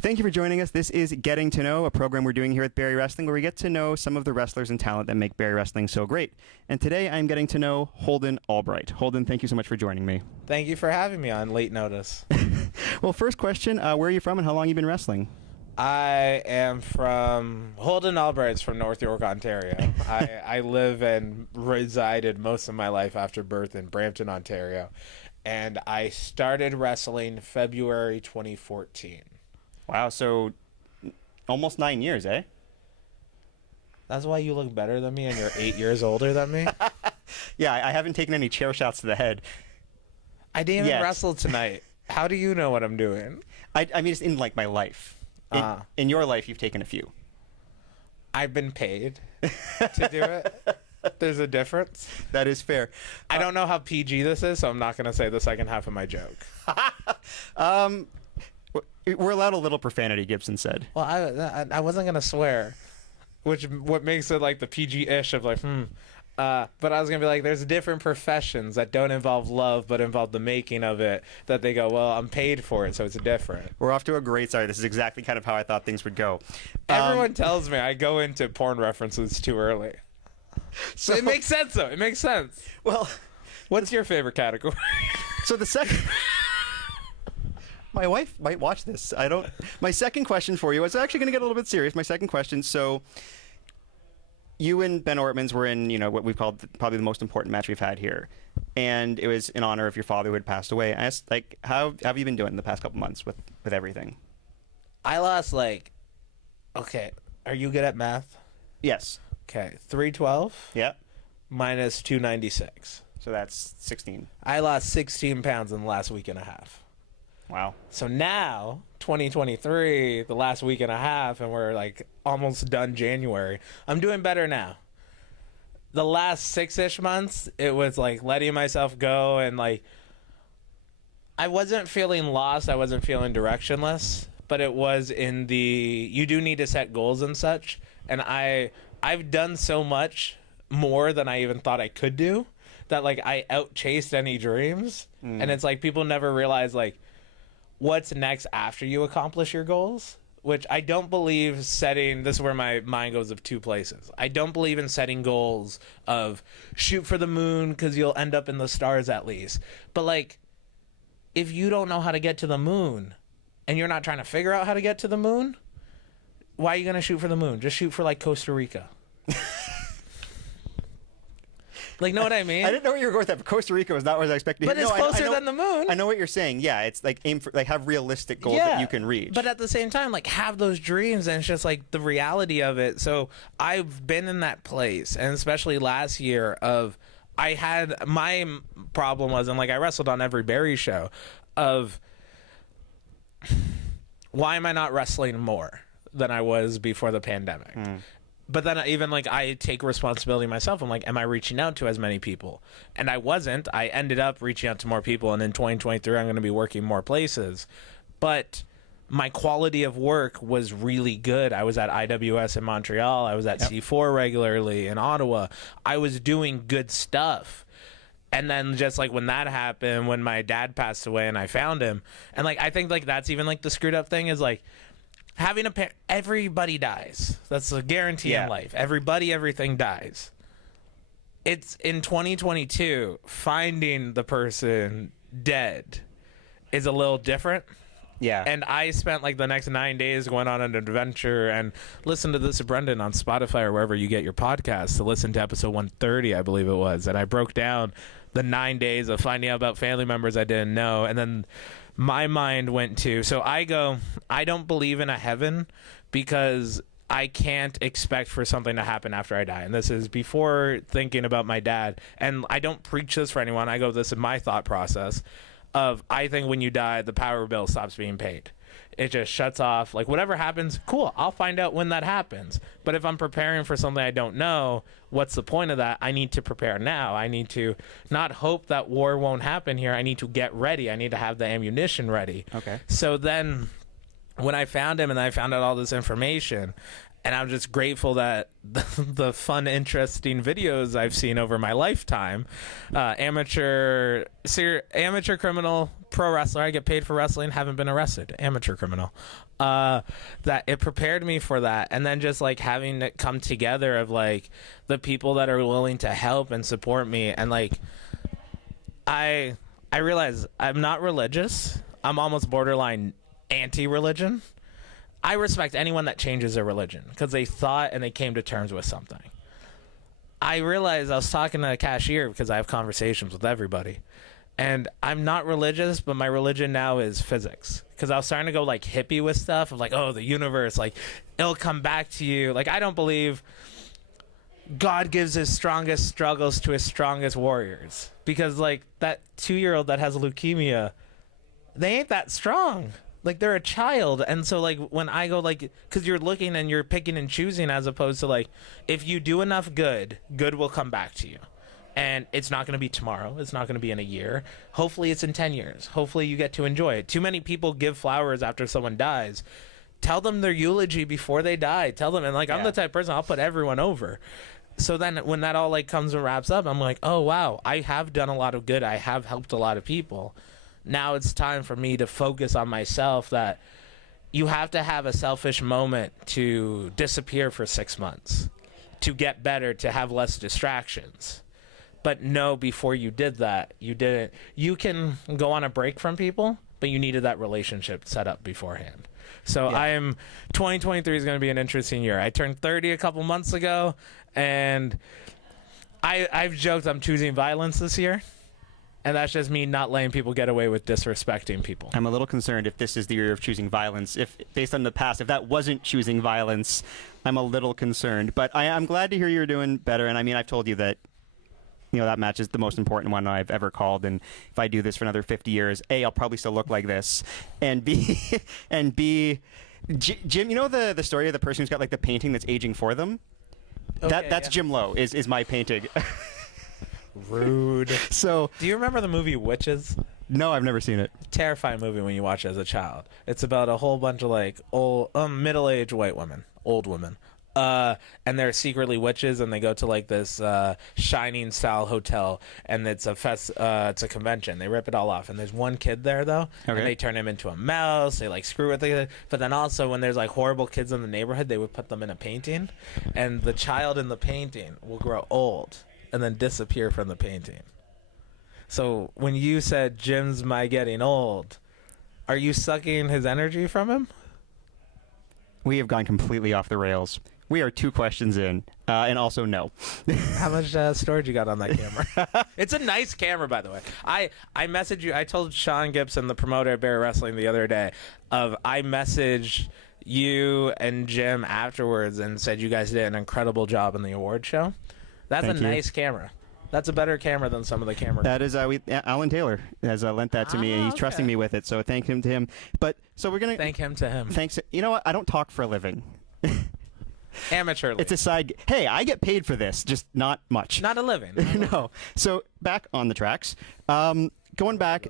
Thank you for joining us. This is Getting to Know, a program we're doing here at Barrie Wrestling where we get to know some of the wrestlers and talent that make Barrie Wrestling so great. And today I'm getting to know Holden Albright. Holden, thank you so much for joining me. Thank you for having me on late notice. Well, first question, where are you from and how long have you been wrestling? I am from Holden Albright's from North York, Ontario. I live and resided most of my life after birth in Brampton, Ontario. And I started wrestling February 2014. Wow, so almost 9 years, eh? That's why you look better than me and you're 8 years older than me? Yeah, I haven't taken any chair shots to the head. I didn't even wrestle tonight. How do you know what I'm doing? I mean, it's in, like, my life. In your life, you've taken a few. I've been paid to do it. There's a difference. That is fair. I don't know how PG this is, so I'm not going to say the second half of my joke. We're allowed a little profanity, Gibson said. Well, I wasn't going to swear, what makes it like the PG-ish of like, but I was going to be like, there's different professions that don't involve love but involve the making of it that they go, well, I'm paid for it, so it's different. We're off to a great start. This is exactly kind of how I thought things would go. Everyone tells me I go into porn references too early. So it makes sense, though. It makes sense. Well, what's your favorite category? So the second... My wife might watch this. I don't... My second question for you is actually going to get a little bit serious. My second question, so... You and Ben Ortmans were in, what we've called probably the most important match we've had here. And it was in honor of your father who had passed away. I asked, how have you been doing the past couple months with everything? I lost, okay, are you good at math? Yes. Okay, 312? Yeah. Minus 296. So that's 16. I lost 16 pounds in the last week and a half. Wow. So now, 2023, the last week and a half, and we're almost done January. I'm doing better now. The last 6-ish months, it was letting myself go and I wasn't feeling lost. I wasn't feeling directionless, but it was in the, you do need to set goals and such. And I've done so much more than I even thought I could do that I out-chased any dreams. And it's people never realize what's next after you accomplish your goals, which I don't believe setting, this is where my mind goes of two places. I don't believe in setting goals of shoot for the moon because you'll end up in the stars at least. But if you don't know how to get to the moon and you're not trying to figure out how to get to the moon, why are you going to shoot for the moon? Just shoot for Costa Rica. Know what I mean? I didn't know where you were going with that, but Costa Rica was not where I was expecting. But it's closer than the moon. I know what you're saying. Yeah, it's aim for have realistic goals that you can reach. But at the same time, have those dreams, and it's just the reality of it. So I've been in that place, and especially last year of I had my problem was, and I wrestled on every Barrie show of why am I not wrestling more than I was before the pandemic? But then even I take responsibility myself. I'm am I reaching out to as many people? And I wasn't. I ended up reaching out to more people. And in 2023, I'm going to be working more places. But my quality of work was really good. I was at IWS in Montreal. I was at C4 regularly in Ottawa. I was doing good stuff. And then just when that happened, when my dad passed away and I found him. And I think that's even the screwed up thing is having a parent, everybody dies. That's a guarantee in life. Everybody, everything dies. It's in 2022, finding the person dead is a little different. Yeah. And I spent the next 9 days going on an adventure and listen to This is Brendan on Spotify or wherever you get your podcasts to listen to episode 130, I believe it was. And I broke down the 9 days of finding out about family members I didn't know. And then my mind went to, so I don't believe in a heaven because I can't expect for something to happen after I die. And this is before thinking about my dad. And I don't preach this for anyone. I go, this is my thought process of, I think when you die, the power bill stops being paid. It just shuts off. Whatever happens, cool, I'll find out when that happens. But if I'm preparing for something I don't know, what's the point of that? I need to prepare now. I need to not hope that war won't happen here. I need to get ready. I need to have the ammunition ready. Okay. So then when I found him and I found out all this information, And I'm just grateful that the fun, interesting videos I've seen over my lifetime, amateur criminal, pro wrestler, I get paid for wrestling, haven't been arrested, amateur criminal, that it prepared me for that. And then just like having it come together of like the people that are willing to help and support me. And like, I realize I'm not religious. I'm almost borderline anti-religion. I respect anyone that changes their religion because they thought and they came to terms with something. I realized I was talking to a cashier because I have conversations with everybody. And I'm not religious, but my religion now is physics. Because I was starting to go like hippie with stuff of like, oh, the universe, like it'll come back to you. Like I don't believe God gives his strongest struggles to his strongest warriors. Because like that 2-year-old that has leukemia, they ain't that strong. Like they're a child. And so like when I go like, because you're looking and you're picking and choosing as opposed to like, if you do enough good will come back to you. And it's not going to be tomorrow. It's not going to be in a year. Hopefully it's in 10 years. Hopefully you get to enjoy it. Too many people give flowers after someone dies. Tell them their eulogy before they die. Tell them. And like, I'm the type of person, I'll put everyone over. So then when that all like comes and wraps up, I'm like, oh, wow, I have done a lot of good. I have helped a lot of people. Now it's time for me to focus on myself, that you have to have a selfish moment to disappear for 6 months, to get better, to have less distractions. But no, before you did that, you didn't. You can go on a break from people, but you needed that relationship set up beforehand. So 2023 is going to be an interesting year. I turned 30 a couple months ago, and I've joked I'm choosing violence this year. And that's just me not letting people get away with disrespecting people. I'm a little concerned if this is the year of choosing violence. If, based on the past, if that wasn't choosing violence, I'm a little concerned. But I'm glad to hear you're doing better. And I mean, I've told you that, you know, that match is the most important one I've ever called. And if I do this for another 50 years, A, I'll probably still look like this. And B, Jim, you know the story of the person who's got like the painting that's aging for them? Okay, that's Jim Lowe is my painting. Rude. So, do you remember the movie Witches? No, I've never seen it. Terrifying movie when you watch it as a child. It's about a whole bunch of like old, middle-aged white women, old women, and they're secretly witches, and they go to like this Shining style hotel, and it's a convention. They rip it all off, and there's one kid there though, and they turn him into a mouse. They like screw with it, but then also when there's like horrible kids in the neighborhood, they would put them in a painting, and the child in the painting will grow old and then disappear from the painting. So when you said Jim's my getting old, are you sucking his energy from him? We have gone completely off the rails. We are 2 questions in, and also no. How much storage you got on that camera? It's a nice camera, by the way. I messaged you. I told Sean Gibson, the promoter of Barrie Wrestling, the other day, I messaged you and Jim afterwards and said you guys did an incredible job in the award show. That's a nice camera. That's a better camera than some of the cameras. That is Alan Taylor has lent that to me, and he's trusting me with it. So thank him to him. But so we're gonna thank him to him. Thanks. You know what? I don't talk for a living. Amateurly. It's a side. Hey, I get paid for this, just not much. Not a living. No. So back on the tracks. Going back.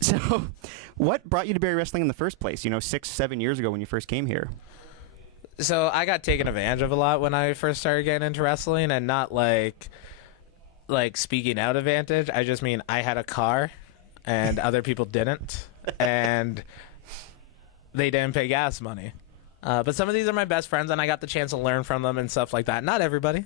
So, what brought you to Barrie Wrestling in the first place? 6-7 years ago when you first came here. So I got taken advantage of a lot when I first started getting into wrestling, and not like speaking out advantage. I just mean I had a car and other people didn't, and they didn't pay gas money. But some of these are my best friends, and I got the chance to learn from them and stuff like that. Not everybody.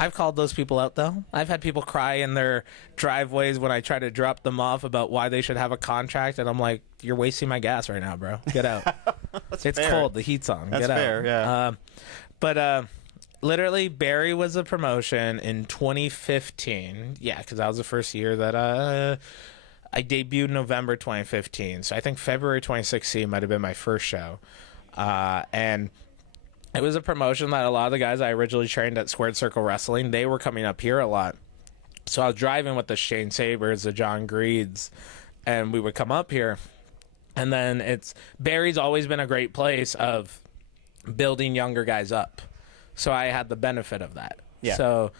I've called those people out, though. I've had people cry in their driveways when I try to drop them off about why they should have a contract, and I'm like, you're wasting my gas right now, bro. Get out. It's fair. Cold. The heat's on. That's Get fair, out. Yeah. But literally, Barrie was a promotion in 2015. Yeah, because that was the first year that I debuted November 2015. So I think February 2016 might have been my first show. And it was a promotion that a lot of the guys I originally trained at Squared Circle Wrestling, they were coming up here a lot. So I was driving with the Shane Sabers, the John Greeds, and we would come up here. And then Barrie's always been a great place of building younger guys up. So I had the benefit of that. Yeah. So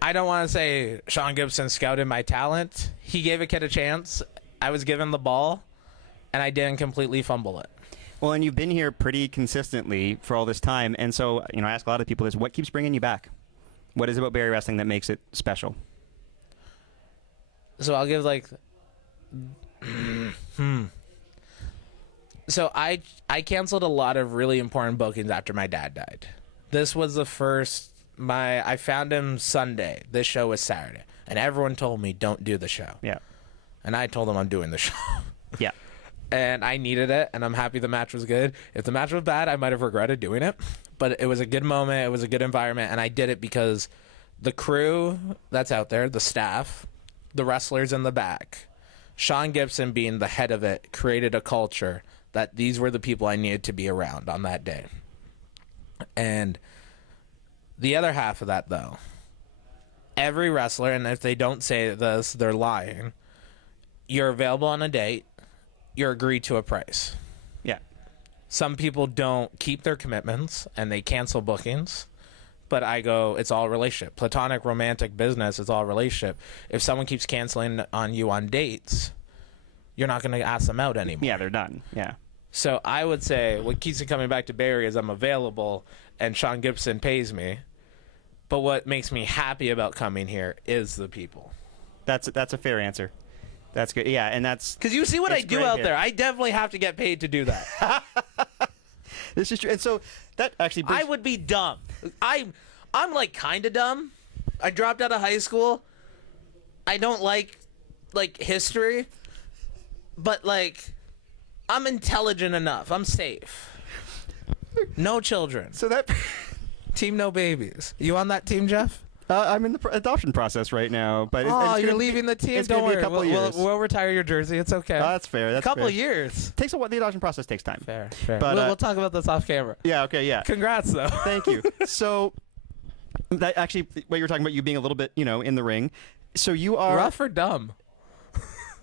I don't want to say Sean Gibson scouted my talent. He gave a kid a chance. I was given the ball, and I didn't completely fumble it. Well, and you've been here pretty consistently for all this time, and so I ask a lot of people this: what keeps bringing you back? What is it about Barrie wrestling that makes it special? So I'll give So I canceled a lot of really important bookings after my dad died. This was the first. I found him Sunday. This show was Saturday, and everyone told me don't do the show. Yeah. And I told them I'm doing the show. Yeah. And I needed it, and I'm happy the match was good. If the match was bad, I might have regretted doing it. But it was a good moment. It was a good environment, and I did it because the crew that's out there, the staff, the wrestlers in the back, Sean Gibson being the head of it, created a culture that these were the people I needed to be around on that day. And the other half of that, though, every wrestler, and if they don't say this, they're lying, you're available on a date, you're agreed to a price. Yeah. Some people don't keep their commitments and they cancel bookings, but I go, it's all relationship. Platonic, romantic, business, it's all relationship. If someone keeps canceling on you on dates, you're not going to ask them out anymore. Yeah, they're done. Yeah. So I would say what keeps me coming back to Barrie is I'm available and Sean Gibson pays me. But what makes me happy about coming here is the people. That's a fair answer. That's good. Yeah, and that's... Because you see what I do out there. I definitely have to get paid to do that. This is true. And so that actually... I would be dumb. I'm like kind of dumb. I dropped out of high school. I don't like history. But I'm intelligent enough. I'm safe. No children. So that... Team no babies. You on that team, Jeff? I'm in the adoption process right now, but you're leaving the team. It's going to be a couple years. We'll retire your jersey. It's okay. That's fair. That's a couple fair. of years. Takes a while. The adoption process takes time. Fair. But we'll talk about this off camera. Yeah. Okay. Yeah. Congrats, though. Thank you. So, that actually, what you were talking about, you being a little bit, in the ring. So you are rough or dumb.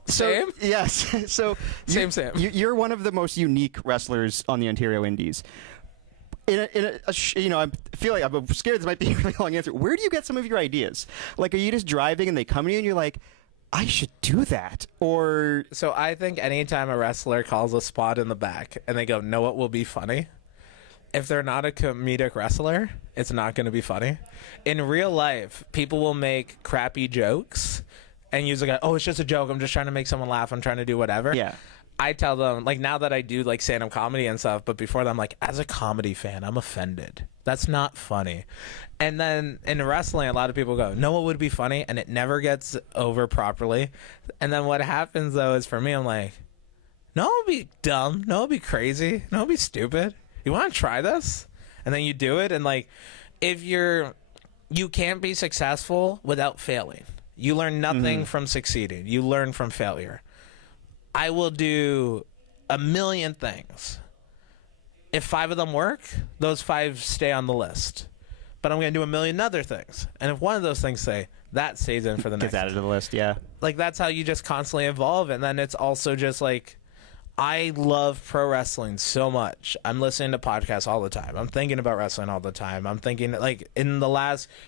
Same. Yes. So same. You're one of the most unique wrestlers on the Ontario Indies. I feel like I'm scared this might be a really long answer. Where do you get some of your ideas? Are you just driving and they come to you and you're like, I should do that? Or... So I think anytime a wrestler calls a spot in the back and they go, know what will be funny? If they're not a comedic wrestler, it's not going to be funny. In real life, people will make crappy jokes and use oh, it's just a joke. I'm just trying to make someone laugh. I'm trying to do whatever. Yeah. I tell them, now that I do stand-up comedy and stuff, but before that I'm as a comedy fan, I'm offended. That's not funny. And then in wrestling, a lot of people go, no, what would be funny? And it never gets over properly. And then what happens, though, is for me, I'm like, no, it'll be dumb. No, it'll be crazy. No, it'll be stupid. You want to try this? And then you do it. And you can't be successful without failing. You learn nothing from succeeding. You learn from failure. I will do a million things. If 5 of them work, those 5 stay on the list. But I'm going to do a million other things. And if one of those things that stays in for the next. Gets added to the list, yeah. That's how you just constantly evolve. And then it's also just I love pro wrestling so much. I'm listening to podcasts all the time. I'm thinking about wrestling all the time. I'm thinking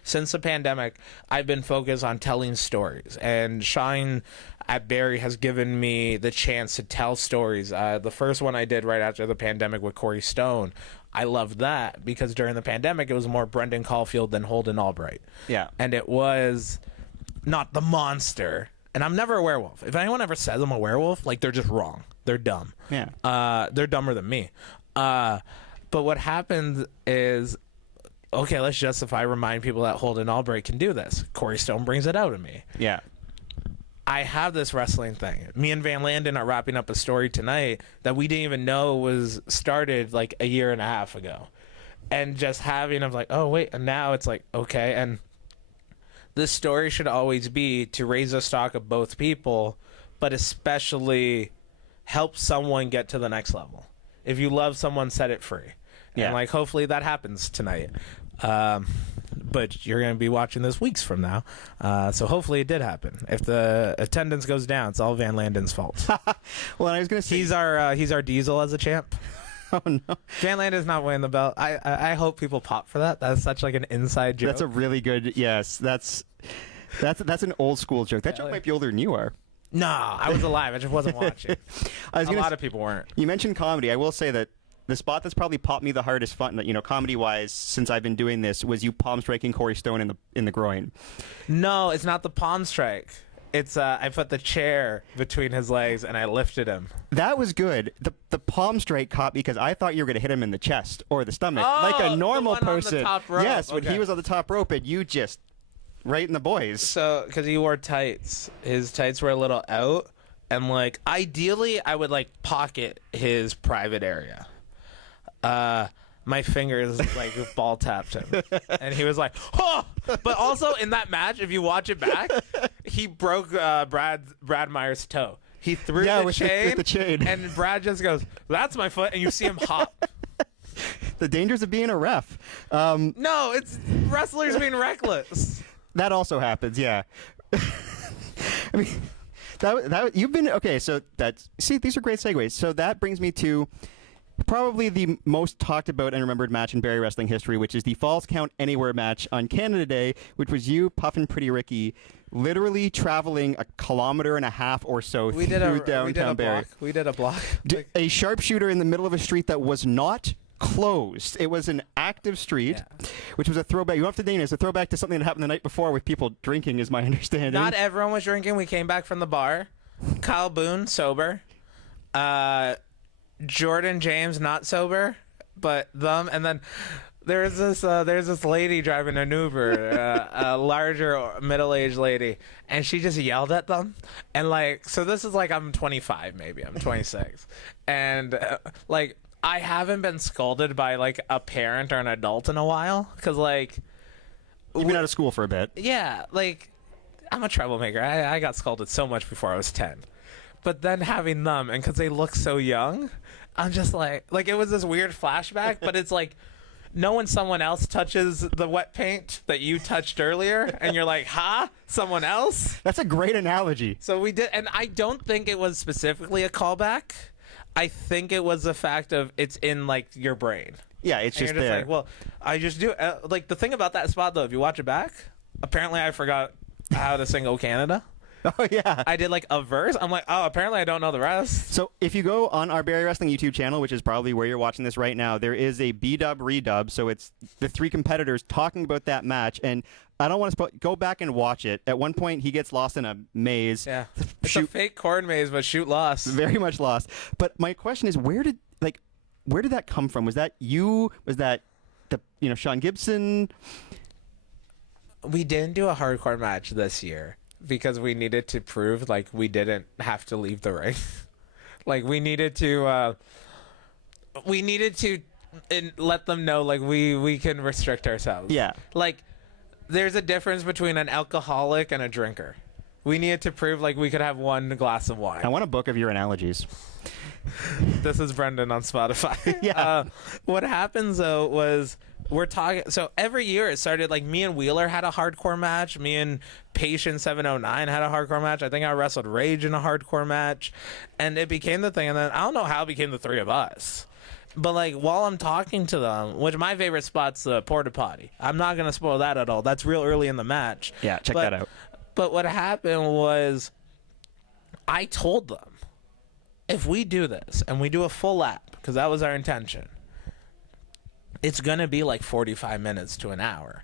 since the pandemic, I've been focused on telling stories. And Sean at Barrie has given me the chance to tell stories. The first one I did right after the pandemic with Corey Stone, I loved that because during the pandemic, it was more Brendan Caulfield than Holden Albright. Yeah. And it was not the monster. And I'm never a werewolf. If anyone ever says I'm a werewolf, they're just wrong. They're dumb. Yeah. They're dumber than me. But what happens is, okay, let's remind people that Holden Albright can do this. Corey Stone brings it out of me. Yeah. I have this wrestling thing. Me and Van Landen are wrapping up a story tonight that we didn't even know was started a year and a half ago. And just having oh, wait, and now it's okay. And this story should always be to raise the stock of both people, but especially help someone get to the next level. If you love someone, set it free. Yeah. And hopefully that happens tonight. But you're going to be watching this weeks from now. So hopefully it did happen. If the attendance goes down, it's all Van Landen's fault. Well, I was going to say... He's our Diesel as a champ. Oh, no. Van Landen's not winning the belt. I hope people pop for that. That's such an inside joke. That's a really good... Yes, that's an old school joke. That joke might be older than you are. No, I was alive. I just wasn't watching. A lot of people weren't. You mentioned comedy. I will say that the spot that's probably popped me the hardest fun, comedy-wise, since I've been doing this, was you palm striking Corey Stone in the groin. No, it's not the palm strike. It's I put the chair between his legs and I lifted him. That was good. The palm strike caught me because I thought you were going to hit him in the chest or the stomach, like a normal person. On the top rope. Yes, when he was on the top rope, and you just right in the boys. So, because he wore tights, his tights were a little out, and like ideally, I would like pocket his private area. My fingers like ball tapped him, and he was like, "Oh!" But also in that match, if you watch it back, he broke Brad Meyer's toe. He threw with the chain, and Brad just goes, "That's my foot," and you see him hop. The dangers of being a ref. No, it's wrestlers being reckless. That also happens, yeah. I mean, that you've been okay. So these are great segues. So that brings me to probably the most talked about and remembered match in Barrie wrestling history, which is the Falls Count Anywhere match on Canada Day, which was you, Puffin' Pretty Ricky, literally traveling 1.5 kilometers or so through downtown Barrie. We did a block. A sharpshooter in the middle of a street that was not closed. It was an active street, which was a throwback. You don't have to name it. It's a throwback to something that happened the night before with people drinking, is my understanding. Not everyone was drinking. We came back from the bar. Kyle Boone, sober. Jordan James, not sober, but them. And then there's this lady driving an Uber, a larger middle-aged lady, and she just yelled at them. And like, so this is like, I'm 25, maybe I'm 26, and like, I haven't been scolded by like a parent or an adult in a while, because like, you've been out of school for a bit. Yeah, like, I'm a troublemaker. I got scolded so much before I was 10. But then having them, and because they look so young, I'm just like it was this weird flashback, but it's like, no, when someone else touches the wet paint that you touched earlier, and you're like, huh? Someone else? That's a great analogy. So we did, and I don't think it was specifically a callback. I think it was the fact of it's in like your brain. Yeah, it's and just you're there. Like, well, I just do. Like the thing about that spot though, if you watch it back, apparently I forgot how to sing "Oh Canada." Oh yeah, I did like a verse. I'm like, oh, apparently I don't know the rest. So if you go on our Barrie Wrestling YouTube channel, which is probably where you're watching this right now, there is a B-dub redub. So it's the three competitors talking about that match, and I don't want to go back and watch it. At one point, he gets lost in a maze. Yeah, it's a fake corn maze, but shoot lost. Very much lost. But my question is, where did that come from? Was that you? Was that Sean Gibson? We didn't do a hardcore match this year because we needed to prove like we didn't have to leave the ring. Like we needed to let them know like we can restrict ourselves. Yeah. Like there's a difference between an alcoholic and a drinker. We needed to prove like we could have one glass of wine. I want a book of your analogies. This is Brendan on Spotify. Yeah. What happens though was we're talking. So every year it started like me and Wheeler had a hardcore match. Me and Patient 709 had a hardcore match. I think I wrestled Rage in a hardcore match, and it became the thing. And then I don't know how it became the three of us. But like while I'm talking to them, which my favorite spot's the porta potty. I'm not gonna spoil that at all. That's real early in the match. Yeah, check that out. But what happened was, I told them, if we do this and we do a full lap, because that was our intention, it's going to be like 45 minutes to an hour.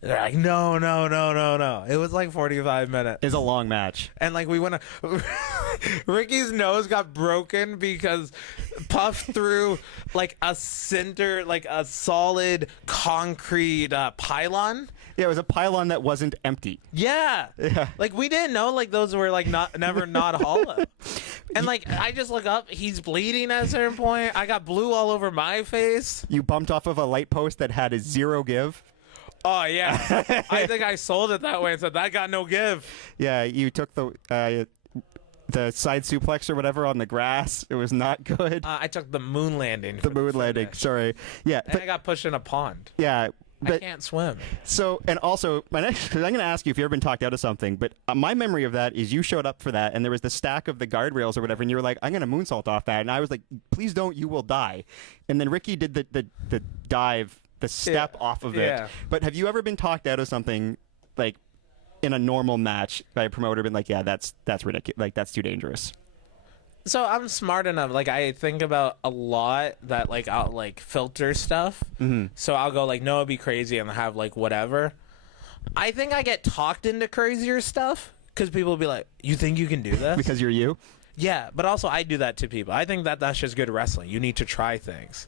They're like, no. It was like 45 minutes. It's a long match. And like we went Ricky's nose got broken because Puff threw like a cinder, like a solid concrete pylon. Yeah, it was a pylon that wasn't empty. Yeah. Like we didn't know like those were like never hollow. And like I just look up, he's bleeding at a certain point. I got blue all over my face. You bumped off of a light post that had a zero give. Oh yeah. I think I sold it that way and said that got no give. Yeah, you took the side suplex or whatever on the grass. It was not good. I took the moon landing. The moon landing. Sorry. Yeah. And I got pushed in a pond. Yeah. But, I can't swim. So, and also, I'm going to ask you if you've ever been talked out of something, but my memory of that is you showed up for that, and there was the stack of the guardrails or whatever, and you were like, I'm going to moonsault off that. And I was like, please don't, you will die. And then Ricky did the dive, the step off of it. Yeah. But have you ever been talked out of something, like, in a normal match by a promoter been like, yeah, that's ridiculous. Like, that's too dangerous? So I'm smart enough. Like, I think about a lot that, like, I'll, like, filter stuff. Mm-hmm. So I'll go, like, no, it'd be crazy and have, like, whatever. I think I get talked into crazier stuff because people will be like, you think you can do this? Because you're you? Yeah, but also I do that to people. I think that that's just good wrestling. You need to try things.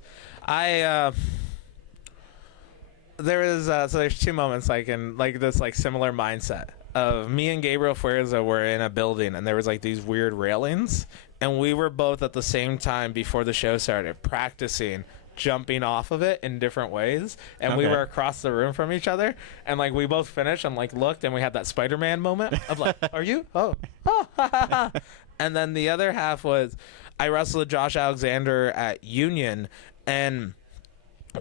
There's two moments like in like this like similar mindset of me and Gabriel Fuerza were in a building and there was like these weird railings and we were both at the same time before the show started practicing jumping off of it in different ways and we were across the room from each other and like we both finished and like looked and we had that Spider-Man moment of like are you and then the other half was I wrestled Josh Alexander at Union and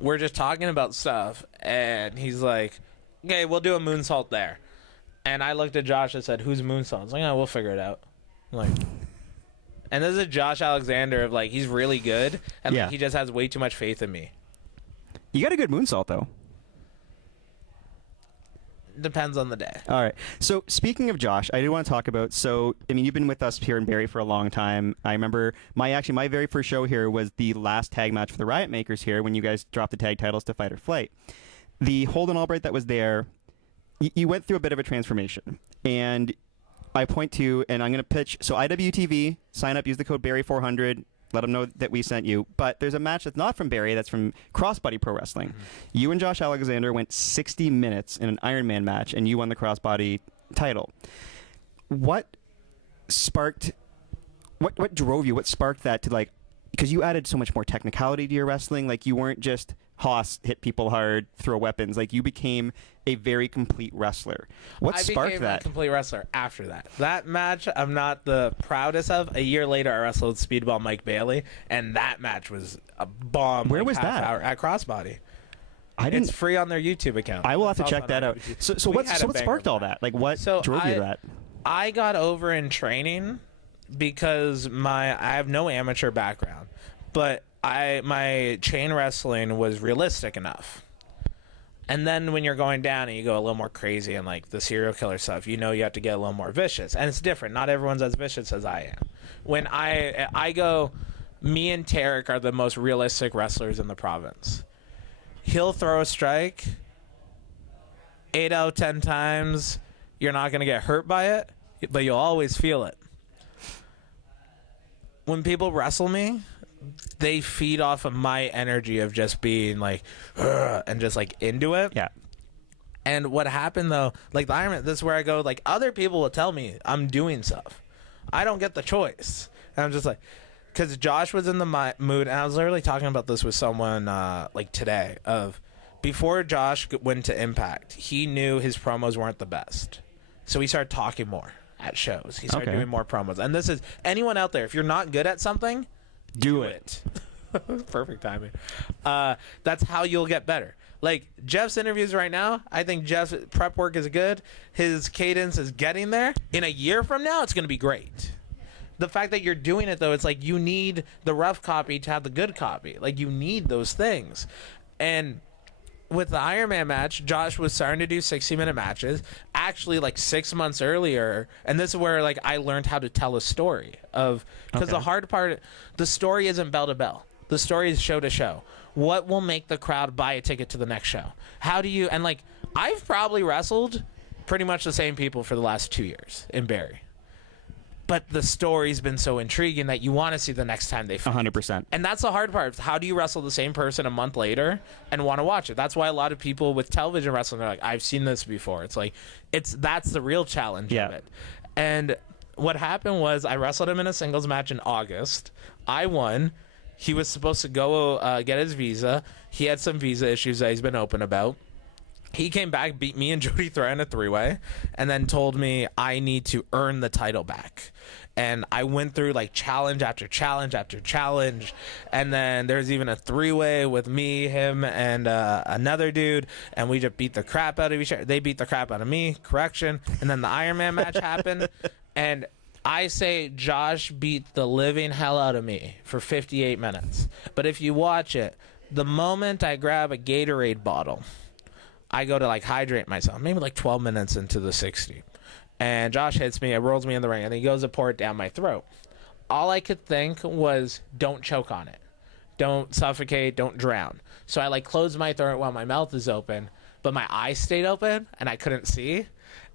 we're just talking about stuff and he's like okay we'll do a moonsault there and I looked at Josh and said who's moonsault? I was like oh we'll figure it out I'm like and this is Josh Alexander of like he's really good and like, he just has way too much faith in me. You got a good moonsault though. Depends on the day. All right. So speaking of Josh, I do want to talk about. So I mean, you've been with us here in Barrie for a long time. I remember my very first show here was the last tag match for the Riot Makers here when you guys dropped the tag titles to Fight or Flight. The Holden Albright that was there, you went through a bit of a transformation, and I point to, and I'm going to pitch. So IWTV, sign up, use the code Barrie400. Let them know that we sent you. But there's a match that's not from Barrie, that's from Crossbody Pro Wrestling. Mm-hmm. You and Josh Alexander went 60 minutes in an Iron Man match, and you won the Crossbody title. What sparked, what drove you? What sparked that to like, because you added so much more technicality to your wrestling. Like you weren't just Hoss, hit people hard, throw weapons. Like you became a very complete wrestler. What sparked that? I became a complete wrestler after that. That match I'm not the proudest of. A year later, I wrestled Speedball Mike Bailey, and that match was a bomb. Where was that? At Crossbody. It's free on their YouTube account. I will have to check that out. So what sparked all that? Like what drove you to that? I got over in training because I have no amateur background, but my chain wrestling was realistic enough. And then when you're going down and you go a little more crazy and like the serial killer stuff, you know you have to get a little more vicious. And it's different. Not everyone's as vicious as I am. When I go, me and Tarek are the most realistic wrestlers in the province. He'll throw a strike 8 out of 10 times. You're not going to get hurt by it, but you'll always feel it. When people wrestle me, they feed off of my energy of just being like and just like into it. Yeah. And what happened though, like the Iron Man, this is where I go, like other people will tell me I'm doing stuff. I don't get the choice. And I'm just like, because Josh was in the mood, and I was literally talking about this with someone like today of before Josh went to Impact, he knew his promos weren't the best. So he started talking more at shows. He started doing more promos. And this is anyone out there, if you're not good at something, do it. Perfect timing. That's how you'll get better. Like Jeff's interviews right now, I think Jeff's prep work is good. His cadence is getting there. In a year from now, it's going to be great. The fact that you're doing it, though, it's like you need the rough copy to have the good copy. Like you need those things. And with the Iron Man match, Josh was starting to do 60-minute matches. Actually, like 6 months earlier, and this is where like I learned how to tell a story of because the hard part, the story isn't bell to bell. The story is show to show. What will make the crowd buy a ticket to the next show? How do you and like I've probably wrestled pretty much the same people for the last 2 years in Barrie. But the story's been so intriguing that you want to see the next time they fight. 100%. And that's the hard part. How do you wrestle the same person a month later and want to watch it? That's why a lot of people with television wrestling are like, I've seen this before. It's like, that's the real challenge of it. And what happened was I wrestled him in a singles match in August. I won. He was supposed to go get his visa. He had some visa issues that he's been open about. He came back, beat me and Jody Threat in a 3-way, and then told me I need to earn the title back. And I went through like challenge after challenge after challenge, and then there's even a 3-way with me, him, and another dude, and we just beat the crap out of each other. They beat the crap out of me, correction, and then the Iron Man match happened, and I say Josh beat the living hell out of me for 58 minutes. But if you watch it, the moment I grab a Gatorade bottle, I go to like hydrate myself, maybe like 12 minutes into the 60. And Josh hits me, it rolls me in the ring, and he goes to pour it down my throat. All I could think was, don't choke on it. Don't suffocate, don't drown. So I like closed my throat while my mouth is open, but my eyes stayed open and I couldn't see.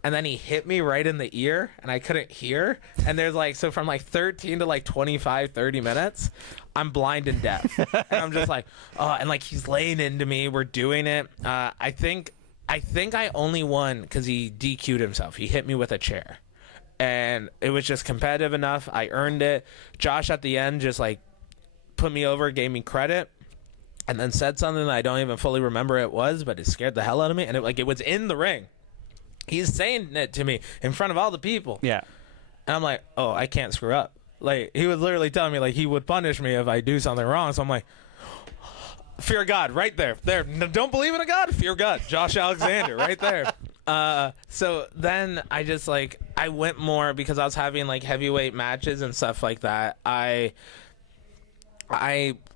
And then he hit me right in the ear and I couldn't hear. And there's like, so from like 13 to like 25, 30 minutes, I'm blind and deaf. And I'm just like, oh, and like he's laying into me. We're doing it. I think I only won because he DQ'd himself. He hit me with a chair. And it was just competitive enough. I earned it. Josh at the end just like put me over, gave me credit, and then said something that I don't even fully remember it was, but it scared the hell out of me. And it was in the ring. He's saying it to me in front of all the people. Yeah. And I'm like, oh, I can't screw up. Like, he was literally telling me, like, he would punish me if I do something wrong. So I'm like, fear God, right there. There. Don't believe in a God? Fear God. Josh Alexander, right there. So then I just, like, I went more because I was having, like, heavyweight matches and stuff like that. I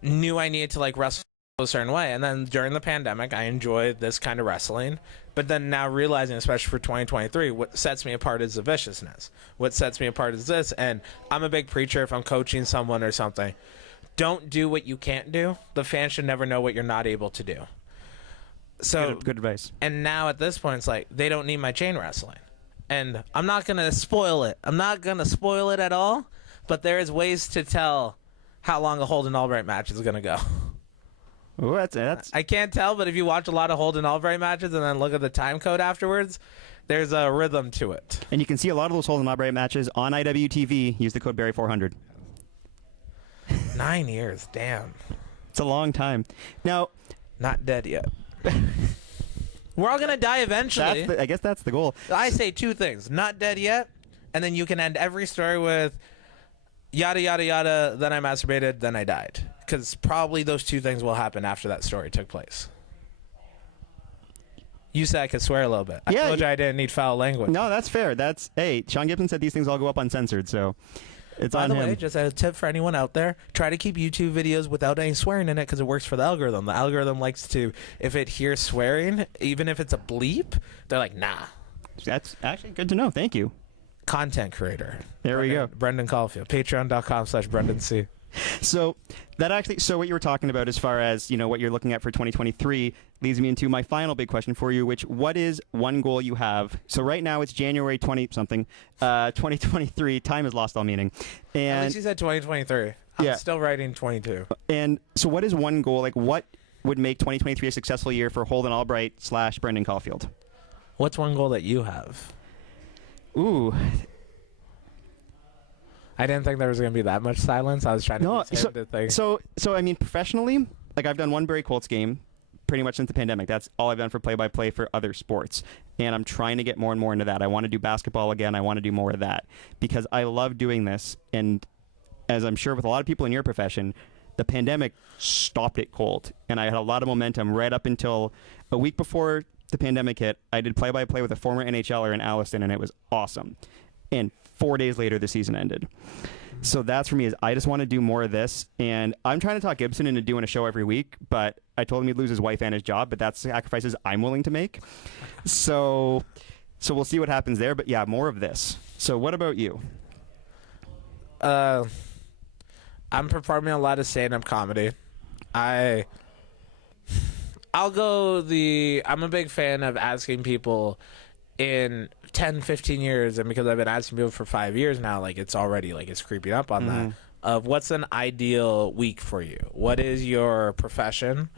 knew I needed to, like, wrestle a certain way. And then during the pandemic, I enjoyed this kind of wrestling. But then now realizing, especially for 2023, what sets me apart is the viciousness. What sets me apart is this. And I'm a big preacher if I'm coaching someone or something. Don't do what you can't do. The fans should never know what you're not able to do. So Good advice. And now at this point, it's like they don't need my chain wrestling. And I'm not going to spoil it. I'm not going to spoil it at all. But there is ways to tell how long a Holden Albright match is going to go. Ooh, that's I can't tell, but if you watch a lot of Holden Albright matches and then look at the time code afterwards, there's a rhythm to it. And you can see a lot of those Holden Albright matches on IWTV. Use the code Barrie 400. 9 years, damn. It's a long time. Now, not dead yet. We're all gonna die eventually. I guess that's the goal. I say two things: not dead yet, and then you can end every story with yada yada yada. Then I masturbated. Then I died. Because probably those two things will happen after that story took place. You said I could swear a little bit. I told you I didn't need foul language. No, that's fair. Hey, Sean Gibson said these things all go up uncensored, so it's on him. By the way, just a tip for anyone out there, try to keep YouTube videos without any swearing in it because it works for the algorithm. The algorithm likes to, if it hears swearing, even if it's a bleep, they're like, nah. That's actually good to know. Thank you. Content creator. There we go. Brendan Caulfield. Patreon.com/BrendanC. So what you were talking about as far as, what you're looking at for 2023 leads me into my final big question for you, what is one goal you have? So right now it's January 2023. Time has lost all meaning. And at least you said 2023. I'm still writing 22. And so what is one goal? Like, what would make 2023 a successful year for Holden Albright / Brendan Caulfield? What's one goal that you have? Ooh. I didn't think there was going to be that much silence. I was trying to So I mean, professionally, like I've done one Barrie Colts game pretty much since the pandemic. That's all I've done for play-by-play for other sports. And I'm trying to get more and more into that. I want to do basketball again. I want to do more of that because I love doing this. And as I'm sure with a lot of people in your profession, the pandemic stopped it cold. And I had a lot of momentum right up until a week before the pandemic hit. I did play-by-play with a former NHLer in Alliston, and it was awesome. And 4 days later, the season ended. So that's for me is I just want to do more of this. And I'm trying to talk Gibson into doing a show every week, but I told him he'd lose his wife and his job, but that's sacrifices I'm willing to make. So we'll see what happens there. But yeah, more of this. So what about you? I'm performing a lot of stand-up comedy. I'm a big fan of asking people in 10, 15 years, and because I've been asking people for 5 years now, like it's already like it's creeping up on that, of what's an ideal week for you? What is your profession?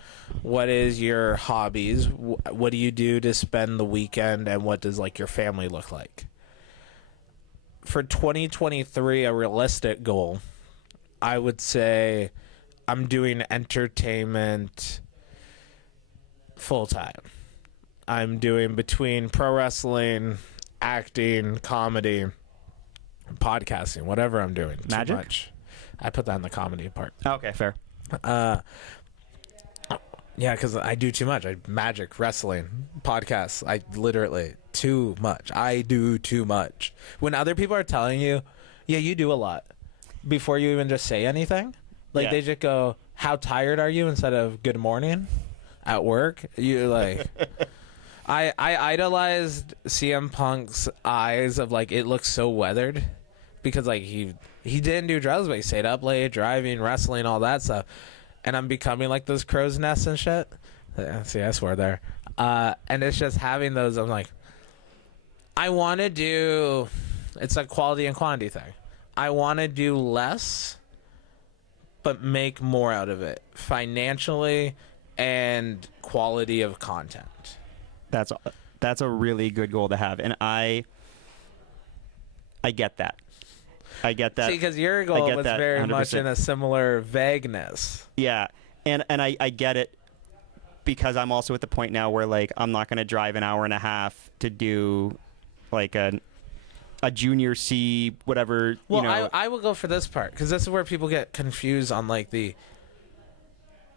What is your hobbies? What do you do to spend the weekend, and what does like your family look like? For 2023, a realistic goal, I would say I'm doing entertainment full-time. I'm doing between pro wrestling, acting, comedy, podcasting, whatever I'm doing. Magic? Too much. I put that in the comedy part. Okay, fair. Yeah, because I do too much. Magic, wrestling, podcasts. I literally too much. I do too much. When other people are telling you, yeah, you do a lot, before you even just say anything, like they just go, how tired are you, instead of good morning at work. You're like... I idolized CM Punk's eyes of like it looks so weathered because like he didn't do drugs, but he stayed up late, driving, wrestling, all that stuff. And I'm becoming like those crow's nests and shit. See, I swear there. And it's just having those. I'm like, I want to do. It's a quality and quantity thing. I want to do less, but make more out of it financially and quality of content. That's a really good goal to have, and I get that. I get that. See, because your goal was very 100%. Much in a similar vagueness. Yeah, and I get it because I'm also at the point now where like I'm not going to drive an hour and a half to do like a junior C whatever. Well, I will go for this part because this is where people get confused on like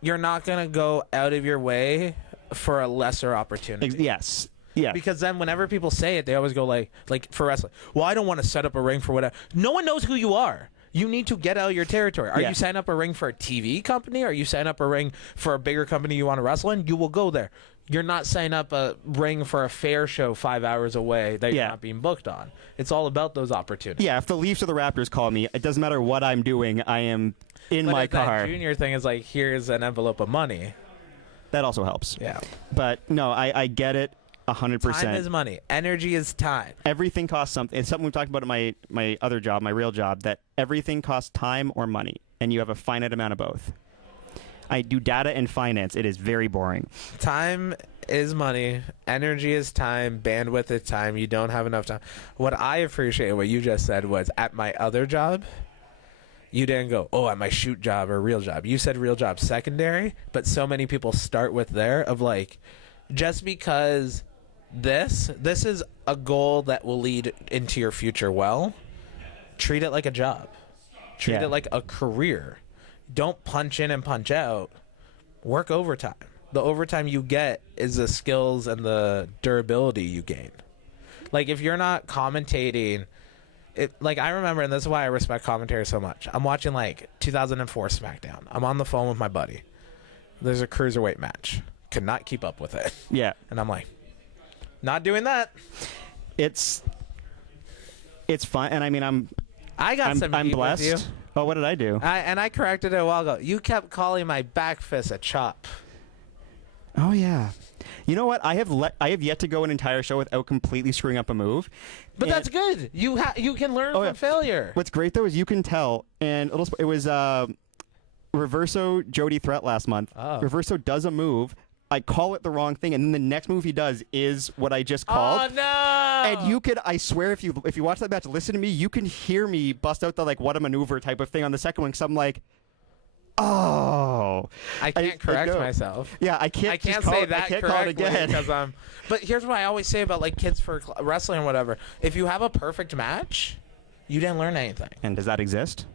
you're not going to go out of your way for a lesser opportunity. Yes. Yeah. Because then whenever people say it, they always go like for wrestling, well, I don't want to set up a ring for whatever. No one knows who you are. You need to get out of your territory. Are you setting up a ring for a TV company? Are you setting up a ring for a bigger company you want to wrestle in? You will go there. You're not setting up a ring for a fair show 5 hours away that you're not being booked on. It's all about those opportunities. Yeah, if the Leafs or the Raptors call me, it doesn't matter what I'm doing. I am in my car. That junior thing is like, here's an envelope of money. That also helps. Yeah. But no, I get it 100%. Time is money. Energy is time. Everything costs something. It's something we've talked about in my other job, my real job, that everything costs time or money, and you have a finite amount of both. I do data and finance. It is very boring. Time is money. Energy is time. Bandwidth is time. You don't have enough time. What I appreciate, what you just said, was at my other job, you didn't go, oh, at my shoot job or real job. You said real job secondary, but so many people start with there of like, just because this is a goal that will lead into your future well, treat it like a job. Treat it like a career. Don't punch in and punch out. Work overtime. The overtime you get is the skills and the durability you gain. Like, if you're not commentating... like, I remember, and this is why I respect commentary so much. I'm watching, like, 2004 SmackDown. I'm on the phone with my buddy. There's a cruiserweight match. Could not keep up with it. Yeah. And I'm like, not doing that. It's fun. And, I mean, I'm blessed. With you. Oh, what did I do? I corrected it a while ago. You kept calling my back fist a chop. Oh, yeah. You know what? I have yet to go an entire show without completely screwing up a move. But that's good. You can learn from failure. What's great, though, is you can tell. And it was Reverso Jody Threat last month. Oh. Reverso does a move. I call it the wrong thing, and then the next move he does is what I just called. Oh, no! And you could, I swear, if you watch that match, listen to me, you can hear me bust out the, like, what a maneuver type of thing on the second one, because I'm like, oh. I can't correct myself. Yeah, I can't say that I can't correctly call it again. Because but here's what I always say about, like, kids for wrestling or whatever. If you have a perfect match, you didn't learn anything. And does that exist?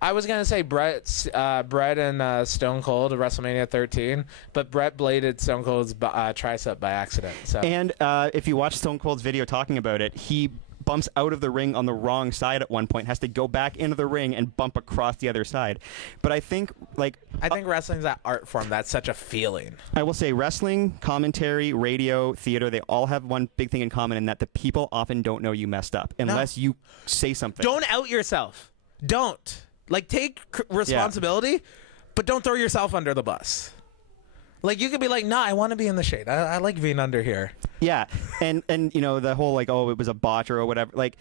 I was going to say Brett and Stone Cold at WrestleMania 13, but Brett bladed Stone Cold's tricep by accident. So. And if you watch Stone Cold's video talking about it, he bumps out of the ring on the wrong side at one point, has to go back into the ring and bump across the other side. But I think, like... I think wrestling's that art form. That's such a feeling. I will say wrestling, commentary, radio, theater, they all have one big thing in common in that the people often don't know you messed up unless you say something. Don't out yourself. Don't. Like, take responsibility, but don't throw yourself under the bus. Like, you could be like, nah, I want to be in the shade. I like being under here. Yeah. And you know, the whole, like, oh, it was a botch or whatever. Like,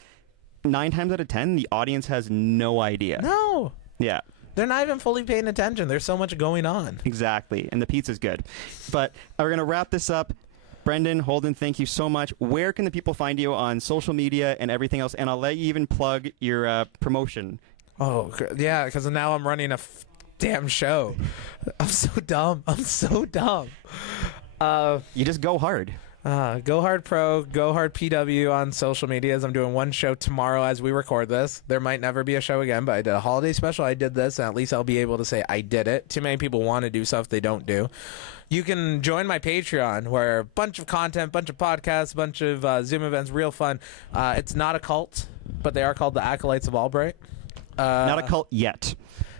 9 times out of 10, the audience has no idea. No. Yeah. They're not even fully paying attention. There's so much going on. Exactly. And the pizza's good. But we're going to wrap this up. Brendan, Holden, thank you so much. Where can the people find you on social media and everything else? And I'll let you even plug your promotion. Oh, yeah, because now I'm running a damn show. I'm so dumb. You just go hard. Go Hard Pro, Go Hard PW on social medias. I'm doing one show tomorrow as we record this. There might never be a show again, but I did a holiday special. I did this, and at least I'll be able to say I did it. Too many people want to do stuff they don't do. You can join my Patreon, where a bunch of content, bunch of podcasts, bunch of Zoom events, real fun. It's not a cult, but they are called the Acolytes of Albright. Not a cult yet.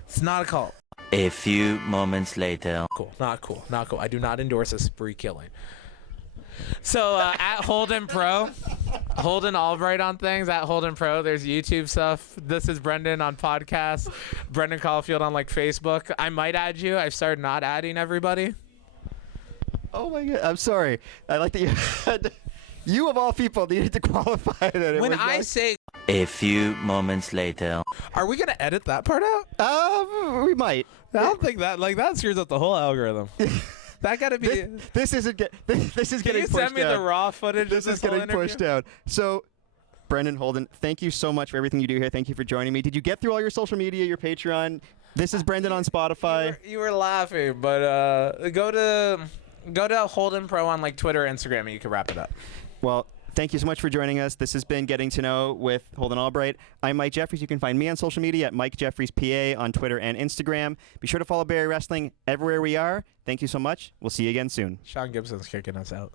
It's not a cult. A few moments later. Cool. Not cool. Not cool. I do not endorse a spree killing. So at Holden Pro, Holden Albright on things, at Holden Pro, there's YouTube stuff. This is Brendan on podcasts. Brendan Caulfield on like Facebook. I might add you. I've started not adding everybody. Oh my God! I'm sorry. I like that you had, you of all people needed to qualify that. When I say, A few moments later. are we gonna edit that part out? we might. I don't think that that screws up the whole algorithm. That gotta be. This isn't get. This is Can getting you pushed send me down. the raw footage? This of is whole getting interview? pushed down. So, Brendan, Holden, thank you so much for everything you do here. Thank you for joining me. Did you get through all your social media, your Patreon? This is Brendan on Spotify. You were laughing, but go to Holden Pro on like Twitter, Instagram, and you can wrap it up. Well, thank you so much for joining us. This has been Getting to Know with Holden Albright. I'm Mike Jeffries. You can find me on social media at Mike Jeffries PA on Twitter and Instagram. Be sure to follow Barrie Wrestling everywhere we are. Thank you so much. We'll see you again soon. Sean Gibson's kicking us out.